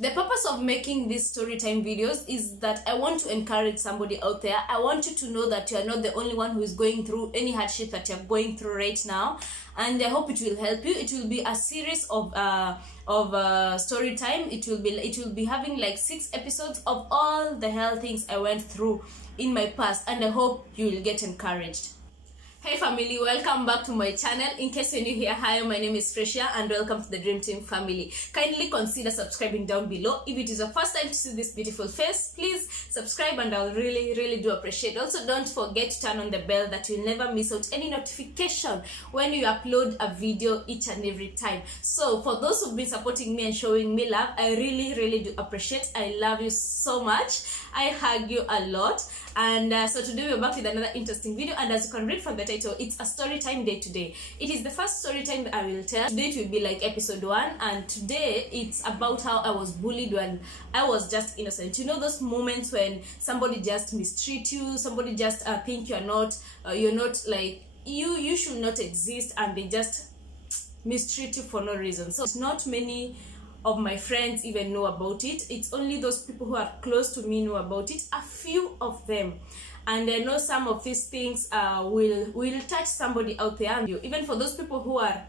The purpose of making these story time videos is that I want to encourage somebody out there. I want you to know that you are not the only one who is going through any hardship that you're going through right now, and I hope it will help you. It will be a series of story time. It will be having like 6 episodes of all the hell things I went through in my past, and I hope you will get encouraged. Hey family, welcome back to my channel. In case you're new here, hi, my name is Frecia and welcome to the Dream Team family. Kindly consider subscribing down below. If it is your first time to see this beautiful face, please subscribe and I'll really do appreciate. Also, don't forget to turn on the bell that you'll never miss out any notification when you upload a video each and every time. So for those who've been supporting me and showing me love, I really do appreciate. I love you so much. I hug you a lot. And so today we're back with another interesting video, and as you can read from the title, it's a story time day today. It is the first story time that I will tell. Today it will be like episode 1, and today it's about how I was bullied when I was just innocent. You know those moments when somebody just mistreat you, somebody just think you're not like you should not exist, and they just mistreat you for no reason. So it's not many of my friends even know about it. It's only those people who are close to me know about it, a few of them. And I know some of these things will touch somebody out there. Even for those people who are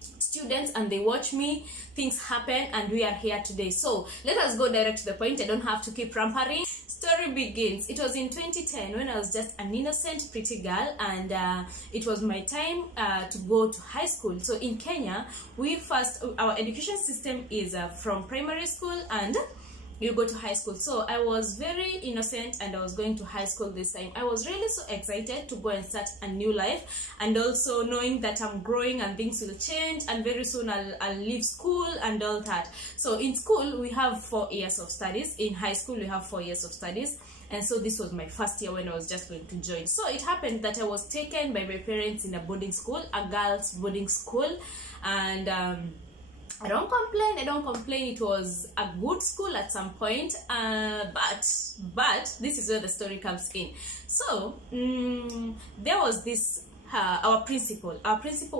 students and they watch me, things happen and we are here today. So let us go direct to the point. I don't have to keep pampering. Story begins. It was in 2010 when I was just an innocent pretty girl, and it was my time to go to high school. So in Kenya, our education system is from primary school and you go to high school. So I was very innocent and I was going to high school this time. I was really so excited to go and start a new life, and also knowing that I'm growing and things will change and very soon I'll leave school and all that. So in school we have 4 years of studies. In high school we have 4 years of studies, and so this was my first year when I was just going to join. So it happened that I was taken by my parents in a boarding school, a girls boarding school, and I don't complain. It was a good school at some point, but this is where the story comes in. So there was this our principal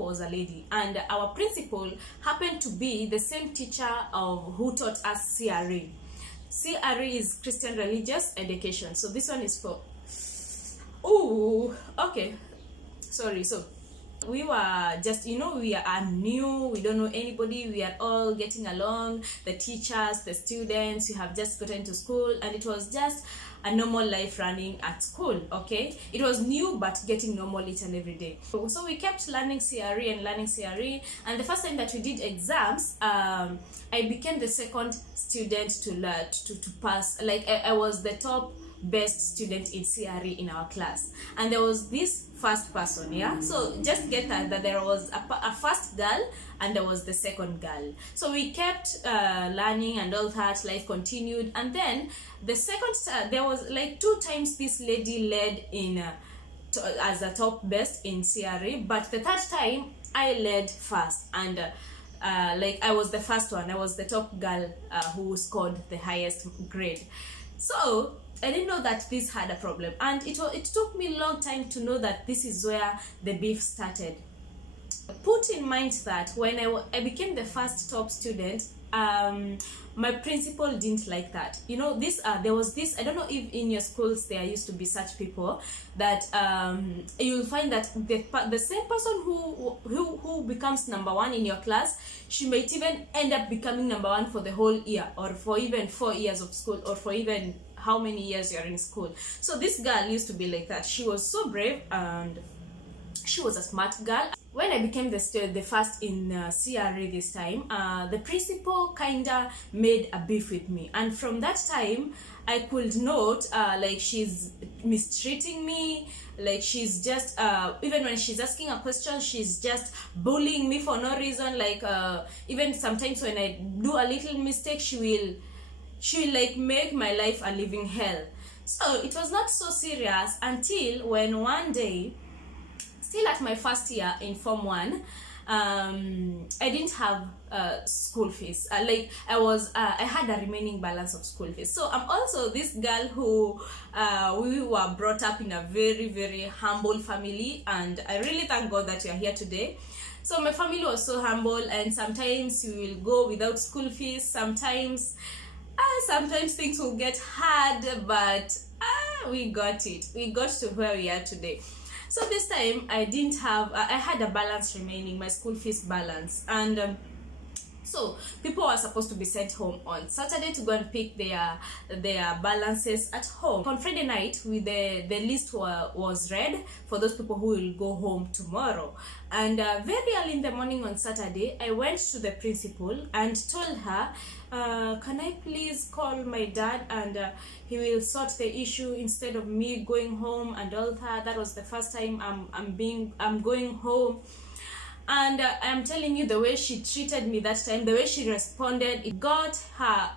was a lady, and our principal happened to be the same teacher who taught us CRE. CRE is Christian Religious Education. So this one is for so we were just, we are new, we don't know anybody, we are all getting along, the teachers, the students, we have just gotten to school, and it was just a normal life running at school. Okay, it was new but getting normal each and every day. So we kept learning CRE, and the first time that we did exams, I became the second student to pass. Like I was the top best student in CRE in our class, and there was this first person. So just get that there was a first girl and there was the second girl. So we kept learning and all that. Life continued, and then the second there was like 2 times this lady led in as a top best in CRE, but the third time I led first, and like I was the first one. I was the top girl who scored the highest grade. So I didn't know that this had a problem, and it took me a long time to know that this is where the beef started. Put in mind that when I became the first top student, my principal didn't like that. There was this, I don't know if in your schools there used to be such people that you'll find that the same person who becomes number 1 in your class, she might even end up becoming number 1 for the whole year, or for even 4 years of school, or for even how many years you're in school. So this girl used to be like that. She was so brave and she was a smart girl. When I became the first in CRE this time, the principal kinda made a beef with me, and from that time I could note like she's mistreating me. Like she's just even when she's asking a question, she's just bullying me for no reason. Like even sometimes when I do a little mistake, she will like make my life a living hell. So it was not so serious until when one day, still at my first year in Form 1, I didn't have school fees. I had a remaining balance of school fees. So I'm also this girl who we were brought up in a very humble family, and I really thank God that you're here today. So my family was so humble, and sometimes you will go without school fees, sometimes things will get hard, but we got it. We got to where we are today. So this time I didn't have, I had a balance remaining, my school fees balance, and so people were supposed to be sent home on Saturday to go and pick their balances at home. On Friday night, the list was read for those people who will go home tomorrow. And very early in the morning on Saturday, I went to the principal and told her, can I please call my dad, and he will sort the issue instead of me going home and all that. That was the first time I'm going home. And I'm telling you, the way she treated me that time, the way she responded, it got her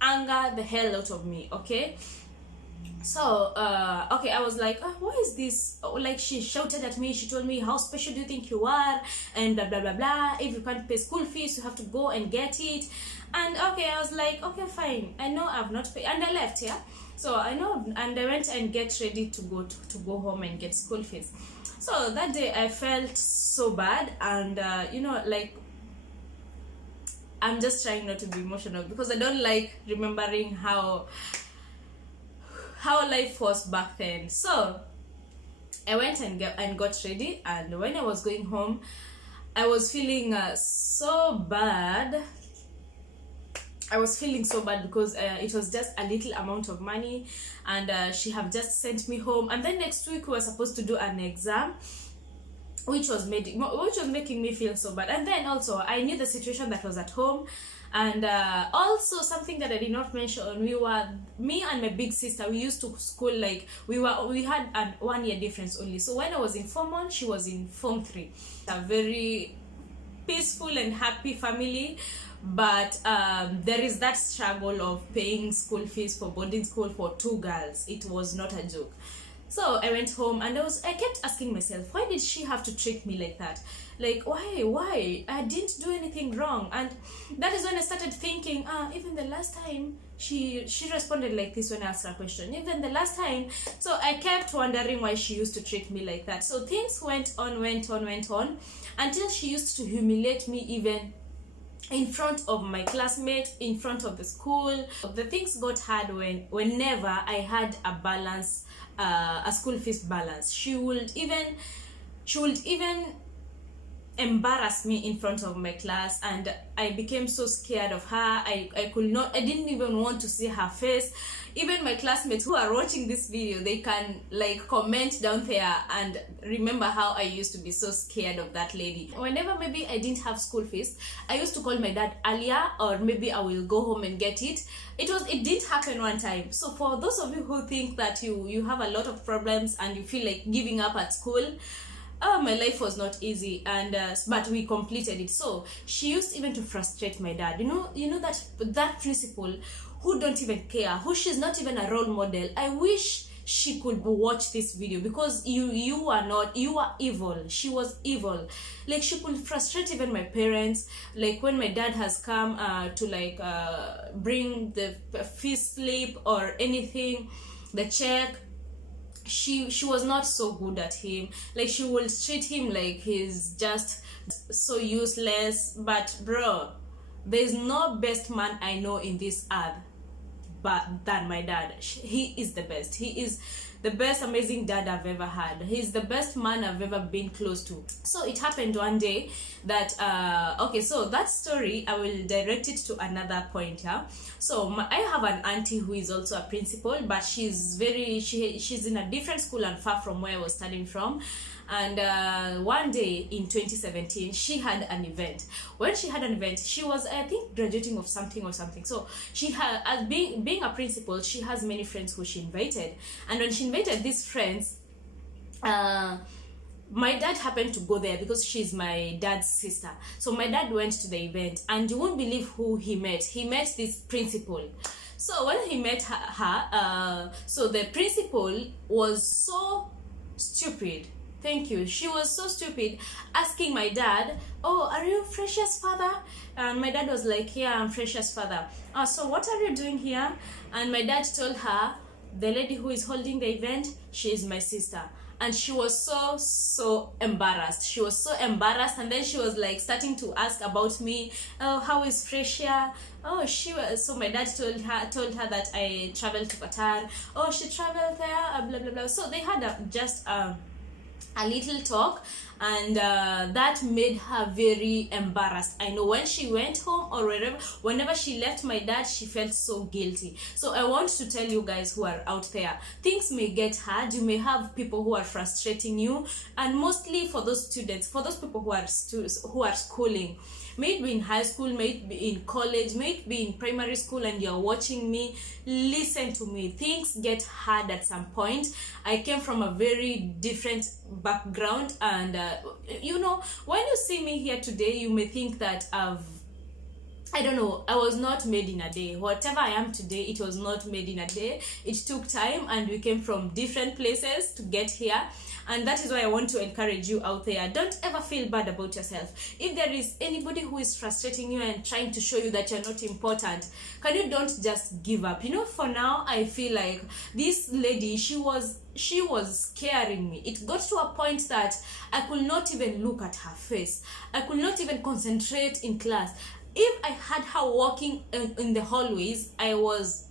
anger the hell out of me. Okay, so okay, I was like, what is this? Like, she shouted at me. She told me, how special do you think you are, and blah blah blah blah. If you can't pay school fees, you have to go and get it. And okay, I was like, okay, fine, I know I've not paid, and I left. Yeah, so I know, and I went and get ready to go home and get school fees. So that day I felt so bad, and you know, like, I'm just trying not to be emotional because I don't like remembering how life was back then. So I went and got ready, and when I was going home, I was feeling so bad. I was feeling so bad because it was just a little amount of money, and she have just sent me home. And then next week we were supposed to do an exam, which was making me feel so bad. And then also I knew the situation that was at home, and also something that I did not mention, me and my big sister, we used to school, like, we had a 1 year difference only. So when I was in Form 1, she was in Form 3. A very peaceful and happy family, but there is that struggle of paying school fees for boarding school for 2 girls. It was not a joke. So I went home, and I kept asking myself, why did she have to treat me like that? Like, why? I didn't do anything wrong. And that is when I started thinking, even the last time she responded like this when I asked her a question, even the last time. So I kept wondering why she used to treat me like that. So things went on until she used to humiliate me, even in front of my classmates, in front of the school. The things got hard whenever I had a balance, a school fees balance. She would even embarrass me in front of my class, and I became so scared of her. I didn't even want to see her face. Even my classmates who are watching this video, they can, like, comment down there and remember how I used to be so scared of that lady. Whenever maybe I didn't have school fees, I used to call my dad earlier, or maybe I will go home and get it. It did happen one time. So for those of you who think that you have a lot of problems and you feel like giving up at school, my life was not easy, and but we completed it. So she used even to frustrate my dad. You know that principal who don't even care, who she's not even a role model. I wish she could watch this video, because you are evil. She was evil. Like, she could frustrate even my parents. Like, when my dad has come to, like, bring the fee slip or anything, the check, she was not so good at him. Like, she will treat him like he's just so useless. But bro, there's no best man I know in this earth than my dad. He is the best. He is the best amazing dad I've ever had. He's the best man I've ever been close to. So it happened one day that okay, so that story I will direct it to another point. So I have an auntie who is also a principal, but she's in a different school and far from where I was studying from. And one day in 2017, she had an event. When she had an event, she was, I think, graduating of something or something. So she had, as being a principal, she has many friends who she invited. And when she invited these friends, my dad happened to go there because she's my dad's sister. So my dad went to the event, and you won't believe who he met. He met this principal. So when he met her, so the principal was so stupid. Thank you. She was so stupid, asking my dad, "Oh, are you Fresh's father?" And my dad was like, "Yeah, I'm Fresh's father." So what are you doing here? And my dad told her, "The lady who is holding the event, she is my sister." and she was so embarrassed. She was so embarrassed, and then she was like starting to ask about me. Oh, how is Frecia? Oh, she was, so my dad told her that I traveled to Qatar. Oh, she traveled there, blah blah blah. So they had a little talk, and that made her very embarrassed. I know when she went home or whenever she left my dad, she felt so guilty. So I want to tell you guys who are out there, things may get hard. You may have people who are frustrating you, and mostly for those students, for those people who are schooling, may it be in high school, may it be in college, may it be in primary school, and you're watching me, listen to me. Things get hard at some point. I came from a very different background, and you know, when you see me here today, you may think that I don't know, I was not made in a day. Whatever I am today, it was not made in a day. It took time, and we came from different places to get here. And that is why I want to encourage you out there. Don't ever feel bad about yourself. If there is anybody who is frustrating you and trying to show you that you're not important, can you don't just give up? You know, for now, I feel like this lady, she was scaring me. It got to a point that I could not even look at her face. I could not even concentrate in class. If I had her walking in the hallways, I was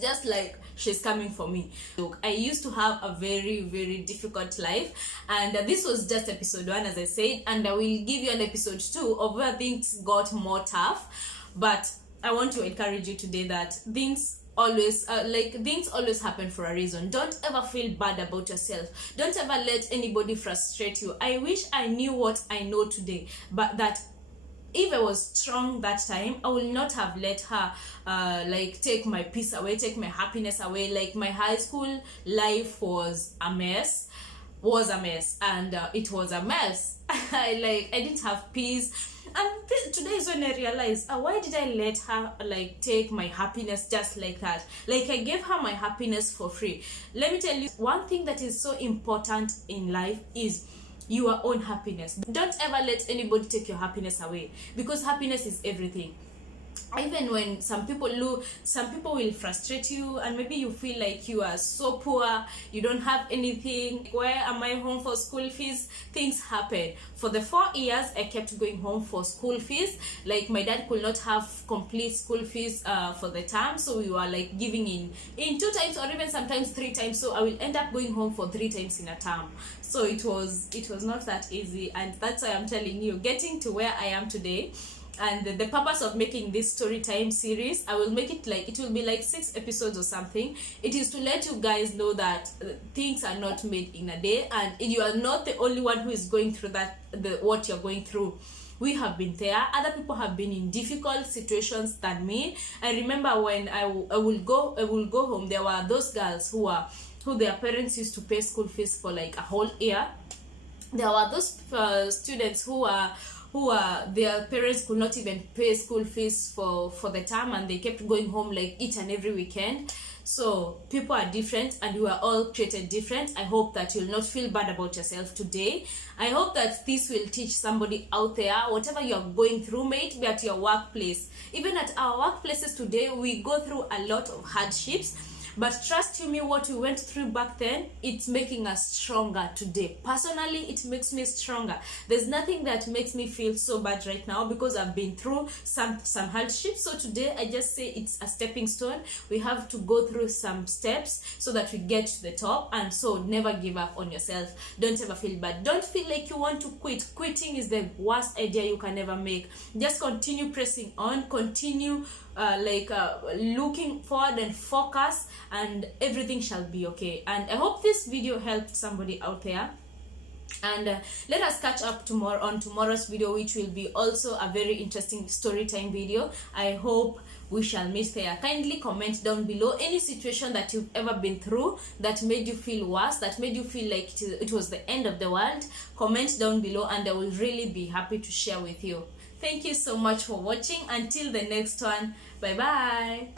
just like, she's coming for me. Look, I used to have a very difficult life, and this was just episode 1, as I said, and I will give you an episode 2 of where things got more tough. But I want to encourage you today that things always happen for a reason. Don't ever feel bad about yourself. Don't ever let anybody frustrate you. I wish I knew what I know today, but that if I was strong that time, I will not have let her take my peace away, take my happiness away. Like, my high school life was a mess, and it was a mess. I didn't have peace, and today is when I realized, why did I let her take my happiness just like that? Like, I gave her my happiness for free. Let me tell you, one thing that is so important in life is your own happiness. Don't ever let anybody take your happiness away, because happiness is everything. Even when some people will frustrate you, and maybe you feel like you are so poor, you don't have anything. Where am I home for school fees? Things happen. For the 4 years I kept going home for school fees. Like, my dad could not have complete school fees for the term, so we were like giving in 2 times, or even sometimes 3 times. So I will end up going home for 3 times in a term. So it was not that easy, and that's why I'm telling you, getting to where I am today. And the purpose of making this story time series, I will make it it will be like 6 episodes or something. It is to let you guys know that things are not made in a day, and you are not the only one who is going through what you're going through. We have been there. Other people have been in difficult situations than me. I remember when I will go home, there were those girls who their parents used to pay school fees for like a whole year. There were those students who their parents could not even pay school fees for the term, and they kept going home like each and every weekend. So people are different, and we are all created different. I hope that you'll not feel bad about yourself today. I hope that this will teach somebody out there, whatever you're going through, may it be at your workplace. Even at our workplaces today, we go through a lot of hardships. But trust you me, what we went through back then, it's making us stronger today. Personally, it makes me stronger. There's nothing that makes me feel so bad right now, because I've been through some hardships. So today, I just say it's a stepping stone. We have to go through some steps so that we get to the top. And so never give up on yourself. Don't ever feel bad. Don't feel like you want to quit. Quitting is the worst idea you can ever make. Just continue pressing on. Continue looking forward and focus, and everything shall be okay. And I hope this video helped somebody out there, and let us catch up tomorrow on tomorrow's video, which will be also a very interesting story time video. I hope we shall meet there. Kindly comment down below any situation that you've ever been through that made you feel worse, that made you feel like it was the end of the world. Comment down below, and I will really be happy to share with you. Thank you so much for watching. Until the next one, bye bye.